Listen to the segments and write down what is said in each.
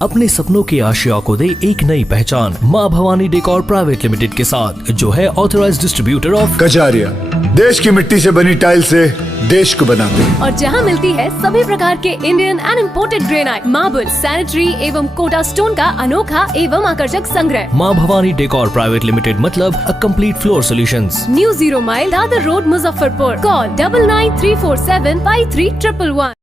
अपने सपनों की आशिया को दे एक नई पहचान माँ भवानी डेकोर प्राइवेट लिमिटेड के साथ, जो है ऑथराइज्ड डिस्ट्रीब्यूटर ऑफ कजारिया। देश की मिट्टी से बनी टाइल से देश को बनाते हैं। और जहाँ मिलती है सभी प्रकार के Indian and imported granite, marble, sanitary एवं कोटा स्टोन का अनोखा एवं आकर्षक संग्रह। माँ भवानी डेकोर प्राइवेट लिमिटेड मतलब a complete floor solutions. New 0 mile Dadar road, Muzaffarpur. Call 9934753111।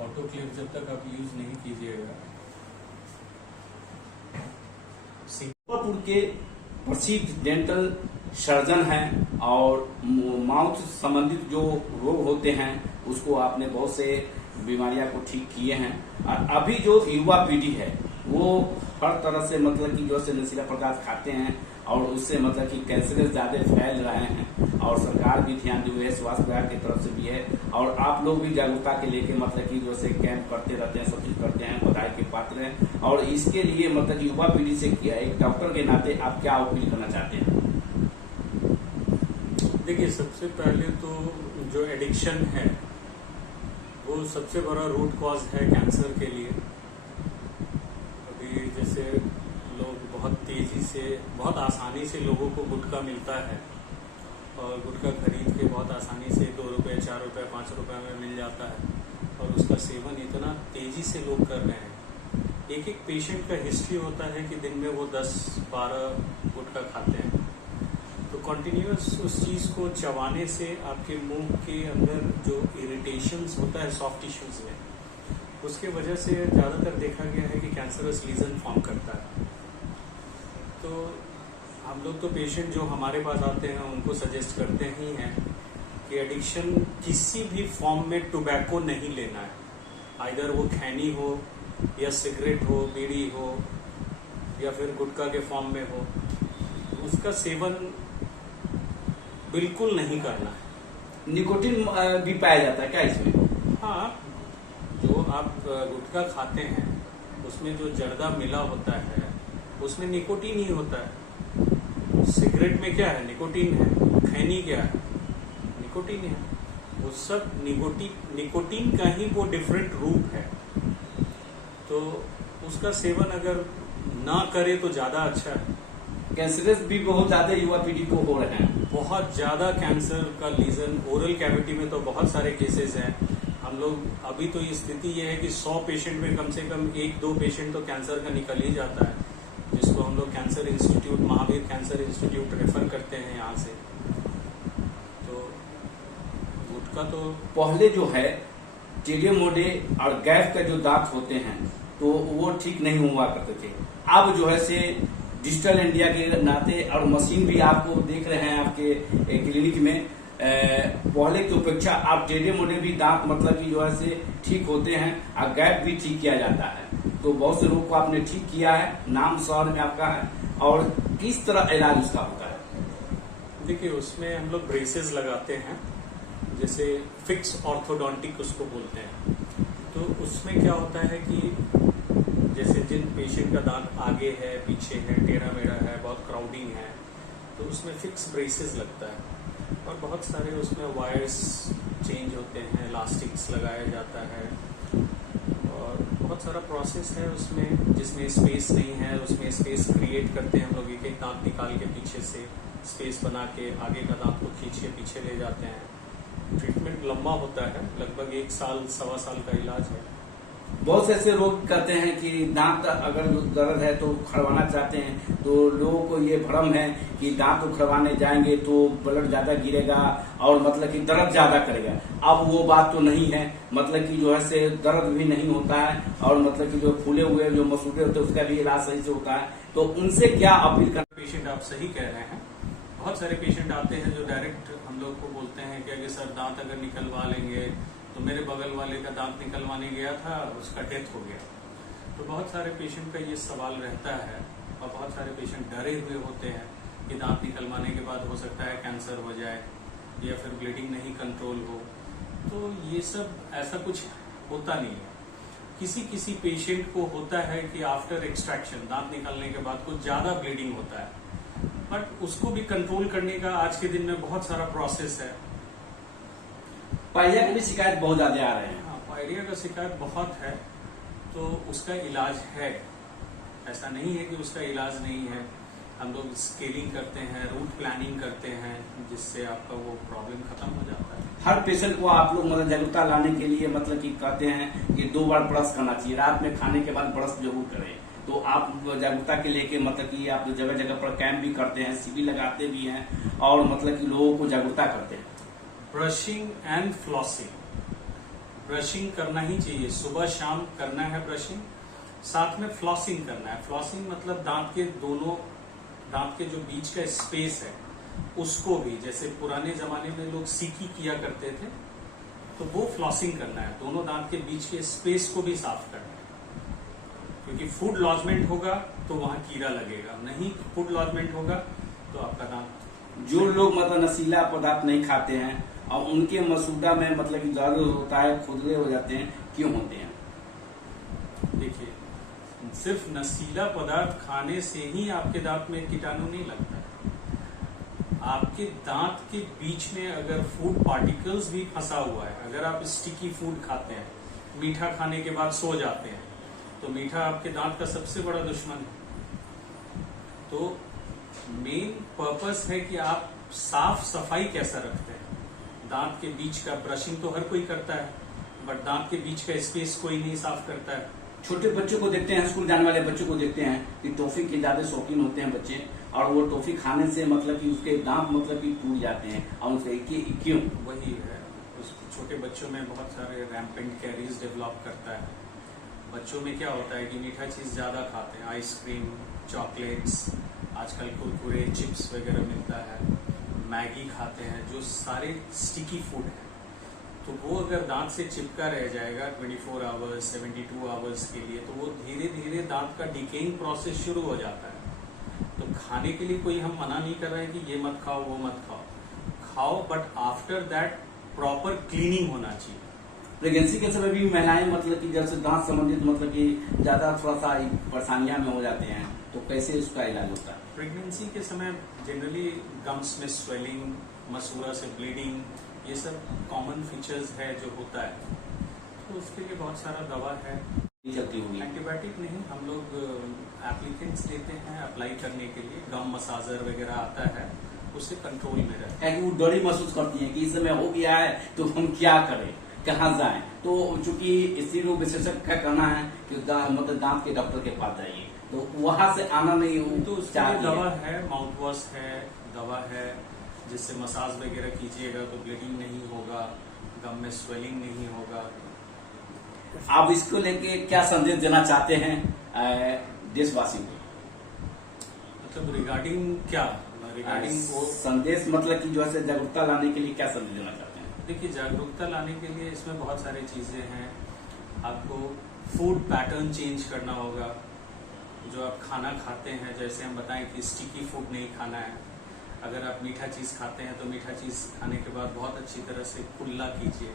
Autoclave जब तक आप यूज नहीं कीजिएगा। सिंगापुर के प्रसिद्ध डेंटल सर्जन हैं और माउथ संबंधित जो रोग होते हैं उसको आपने बहुत से बीमारियां को ठीक किए हैं। और अभी जो युवा पीढ़ी है वो हर तरह से मतलब कि जो से नशीला पदार्थ खाते हैं और उससे मतलब कि कैंसर ज्यादा फैल रहे हैं। और सरकार भी ध्यान दी हुई है, स्वास्थ्य विभाग की तरफ से भी है और आप लोग भी जागरूकता के लेके मतलब कि जो से कैंप करते रहते हैं, सब चीज करते हैं, बधाई के पात्र हैं। और इसके लिए मतलब कि युवा पीढ़ी से एक डॉक्टर के नाते आप क्या अपील करना चाहते हैं? देखिए, सबसे पहले तो जो एडिक्शन है वो सबसे बड़ा रूट कॉज है कैंसर के लिए। अभी जैसे लोग बहुत तेजी से, बहुत आसानी से लोगों को गुटखा मिलता है और गुटखा खरीद के बहुत आसानी से 2 रुपए, 4 रुपए, 5 रुपए में मिल जाता है और उसका सेवन इतना तेजी से लोग कर रहे हैं। एक एक पेशेंट का हिस्ट्री होता है कि दिन में वो 10-12 गुटखा खाते हैं। तो कंटिन्यूअस उस चीज को चबाने से आपके मुंह के अंदर जो इरिटेशंस होता है सॉफ्ट टिश्यूज में, उसके वजह से ज्यादातर देखा गया है कि कैंसरस लीजन फॉर्म करता है। तो हम लोग तो पेशेंट जो हमारे पास आते हैं उनको सजेस्ट करते ही हैं कि एडिक्शन किसी भी फॉर्म में टोबैको नहीं लेना है। आइदर वो खैनी हो या सिगरेट हो, बीड़ी हो या फिर गुटखा के फॉर्म में हो, उसका सेवन बिल्कुल नहीं करना है। निकोटिन भी पाया जाता है क्या इसमें? हाँ, जो आप गुटखा खाते हैं उसमें जो जर्दा मिला होता है उसमें निकोटीन ही होता है। सिगरेट में क्या है? निकोटीन है। खैनी क्या है? निकोटीन है। वो सब निकोटीन का ही वो डिफरेंट रूप है। तो उसका सेवन अगर ना करे तो ज्यादा अच्छा है। कैंसरस भी बहुत ज्यादा युवा पीढ़ी को हो रहे हैं। बहुत ज्यादा कैंसर का लीजन ओरल कैविटी में तो बहुत सारे केसेस हैं। हम लोग अभी तो ये स्थिति ये है कि 100 पेशेंट में कम से कम 1-2 पेशेंट तो कैंसर का निकल ही जाता है, जिसको हम लोग cancer institute, Mahavir cancer institute refer करते हैं यहाँ से। तो गुटखा तो पहले जो है टेढ़े मोढ़े और गैस का जो दांत होते हैं तो वो ठीक नहीं हुआ करते थे। अब जो है से डिजिटल इंडिया के नाते और मशीन भी आपको देख रहे हैं आपके क्लिनिक में, पहले की अपेक्षा आप टेढ़े मोढ़े भी दांत मतलब कि जो है से ठीक होते हैं और गैप भी ठीक किया जाता है। तो बहुत से लोग को आपने ठीक किया है, नाम शहर में आपका है। और किस तरह इलाज उसका होता है? देखिए, उसमें हम लोग ब्रेसेस लगाते हैं, जैसे फिक्स ऑर्थोडोंटिक उसको बोलते हैं। तो उसमें क्या होता है कि जैसे जिन पेशेंट का दांत आगे है, पीछे है, टेढ़ा मेढ़ा है, बहुत क्राउडिंग है, तो उसमें फिक्स ब्रेसेस लगता है और बहुत सारे उसमें वायर्स चेंज होते हैं, इलास्टिक्स लगाया जाता है और बहुत सारा प्रोसेस है उसमें। जिसमें स्पेस नहीं है उसमें स्पेस क्रिएट करते हैं हम लोग। एक दांत निकाल के पीछे से स्पेस बना के आगे का दांत को खींच के पीछे ले जाते हैं। ट्रीटमेंट लंबा होता है, लगभग 1 साल, 1.25 साल का इलाज है। बहुत से ऐसे लोग कहते हैं कि दांत अगर दर्द है तो उखड़वाना चाहते हैं, तो लोगों को ये भ्रम है कि दांत उखड़वाने जाएंगे तो ब्लड ज्यादा गिरेगा और मतलब कि दर्द ज्यादा करेगा। अब वो बात तो नहीं है, मतलब कि जो है से दर्द भी नहीं होता है और मतलब कि जो फूले हुए जो मसूड़े होते हैं उसका भी इलाज सही से होता है। तो उनसे क्या अपील कर? पेशेंट आप सही कह रहे हैं। बहुत सारे पेशेंट आते हैं जो डायरेक्ट हम लोग को बोलते हैं कि अगर सर दांत अगर निकलवा लेंगे, तो मेरे बगल वाले का दांत निकलवाने गया था, उसका डेथ हो गया। तो बहुत सारे पेशेंट का ये सवाल रहता है और बहुत सारे पेशेंट डरे हुए होते हैं कि दांत निकलवाने के बाद हो सकता है कैंसर हो जाए। या फिर ब्लीडिंग नहीं कंट्रोल हो, तो ये सब ऐसा कुछ होता नहीं है। किसी किसी पेशेंट को होता है कि आफ्टर एक्सट्रैक्शन, दांत निकालने के बाद कुछ ज्यादा ब्लीडिंग होता है, बट उसको भी कंट्रोल करने का आज के दिन में बहुत सारा प्रोसेस है। पायरिया की भी शिकायत बहुत ज्यादा आ रहे हैं। हाँ, पायरिया का शिकायत बहुत है, तो उसका इलाज है, ऐसा नहीं है कि उसका इलाज नहीं है। हम लोग स्केलिंग करते हैं, रूट प्लानिंग करते हैं, जिससे आपका वो प्रॉब्लम खत्म हो जाता है। हर पेशेंट को आप लोग मतलब जागरूकता लाने के लिए मतलब कि कहते हैं कि 2 बार ब्रश करना चाहिए, रात में खाने के बाद ब्रश जरूर करें। तो आप जागरूकता के लेके मतलब कि आप जगह जगह पर कैंप भी करते हैं, शिविर लगाते भी हैं और मतलब कि लोगों को जागरूकता करते हैं। ब्रशिंग एंड फ्लॉसिंग, ब्रशिंग करना ही चाहिए, सुबह शाम करना है ब्रशिंग, साथ में फ्लॉसिंग करना है। फ्लॉसिंग मतलब दांत के जो बीच का स्पेस है उसको भी, जैसे पुराने जमाने में लोग सीकी किया करते थे, तो वो फ्लॉसिंग करना है। दोनों दांत के बीच के स्पेस को भी साफ करना है, क्योंकि फूड लॉजमेंट होगा तो वहां कीड़ा लगेगा, नहीं फूड लॉजमेंट होगा तो आपका दांत। जो लोग मतलब नशीला पदार्थ नहीं खाते हैं और उनके मसूड़ा में मतलब कि दर्द होता है, खुजले हो जाते हैं, क्यों होते हैं? देखिए, सिर्फ नशीला पदार्थ खाने से ही आपके दांत में कीटाणु नहीं लगता है। आपके दांत के बीच में अगर फूड पार्टिकल्स भी फंसा हुआ है, अगर आप स्टिकी फूड खाते हैं, मीठा खाने के बाद सो जाते हैं, तो मीठा आपके दांत का सबसे बड़ा दुश्मन है। तो मेन पर्पस है कि आप साफ सफाई कैसा रखते हैं। दांत के बीच का ब्रशिंग तो हर कोई करता है, बट दांत के बीच का स्पेस कोई नहीं साफ करता है। छोटे बच्चों को देखते हैं, स्कूल जाने वाले बच्चों को देखते हैं कि टॉफी के ज्यादा शौकीन होते हैं बच्चे, और वो टॉफी खाने से मतलब कि उसके दांत मतलब कि टूट जाते हैं। और उसके क्यों? वही है, उस छोटे बच्चों में बहुत सारे रैम्पेंट कैरीज डेवलप करता है। बच्चों में क्या होता है कि मीठा चीज ज्यादा खाते हैं, आइसक्रीम, चॉकलेट्स, आजकल कुरकुरे, चिप्स वगैरह मिलता है, मैगी खाते हैं, जो सारे स्टिकी फूड है। तो वो अगर दांत से चिपका रह जाएगा 24 आवर्स, 72 आवर्स के लिए, तो वो धीरे धीरे दांत का डिकेइंग प्रोसेस शुरू हो जाता है। तो खाने के लिए कोई हम मना नहीं कर रहे हैं कि ये मत खाओ, वो मत खाओ, but after that proper cleaning होना चाहिए। प्रेगनेंसी के समय भी महिलाएं मतलब कि जब से दांत संबंधित मतलब कि ज्यादा थोड़ा सा परेशानियां में हो जाते हैं, तो कैसे उसका इलाज होता है? प्रेगनेंसी के समय जनरली गम्स में स्वेलिंग, मसूड़ा से ब्लीडिंग, ये सब कॉमन फीचर्स है जो होता है। तो उसके लिए बहुत सारा दवा है, चलती होगी। एंटीबायोटिक नहीं, हम लोग एप्लीकेंट्स देते हैं अप्लाई करने के लिए, गम मसाजर वगैरह आता है, उससे कंट्रोल में रहता है। कि वो डरी महसूस करती है कि इस समय हो गया है तो हम क्या करें, कहाँ जाएं। तो चूंकि इसी रोग विशेषज्ञ का कहना है कि मतलब दांत के डॉक्टर के पास जाइए, तो वहां से आना नहीं। तो उसके लिए दवा है, माउथ वॉश है, दवा है, जिससे मसाज वगैरह कीजिएगा तो ब्लीडिंग नहीं होगा, गम में स्वेलिंग नहीं होगा। आप इसको लेके क्या संदेश देना चाहते हैं देशवासी को? मतलब रिगार्डिंग क्या? रिगार्डिंग वो संदेश मतलब कि जो है जागरूकता लाने के लिए क्या संदेश देना चाहते हैं? देखिए, जागरूकता लाने के लिए इसमें बहुत सारी चीजें हैं। आपको फूड पैटर्न चेंज करना होगा। जो आप खाना खाते हैं, जैसे हम बताएं कि स्टिकी फूड नहीं खाना है। अगर आप मीठा चीज खाते हैं तो मीठा चीज खाने के बाद बहुत अच्छी तरह से कुल्ला कीजिए।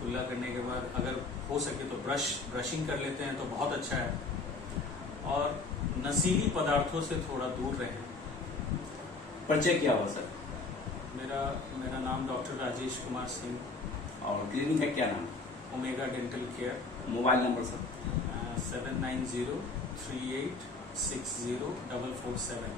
कुल्ला करने के बाद अगर हो सके तो ब्रशिंग कर लेते हैं तो बहुत अच्छा है। और नशीली पदार्थों से थोड़ा दूर रहें। परिचय क्या हुआ सर? मेरा नाम डॉक्टर राजेश कुमार सिंह। और क्लिनिक है क्या नाम? Omega dental care. Mobile number sir? 7903860447।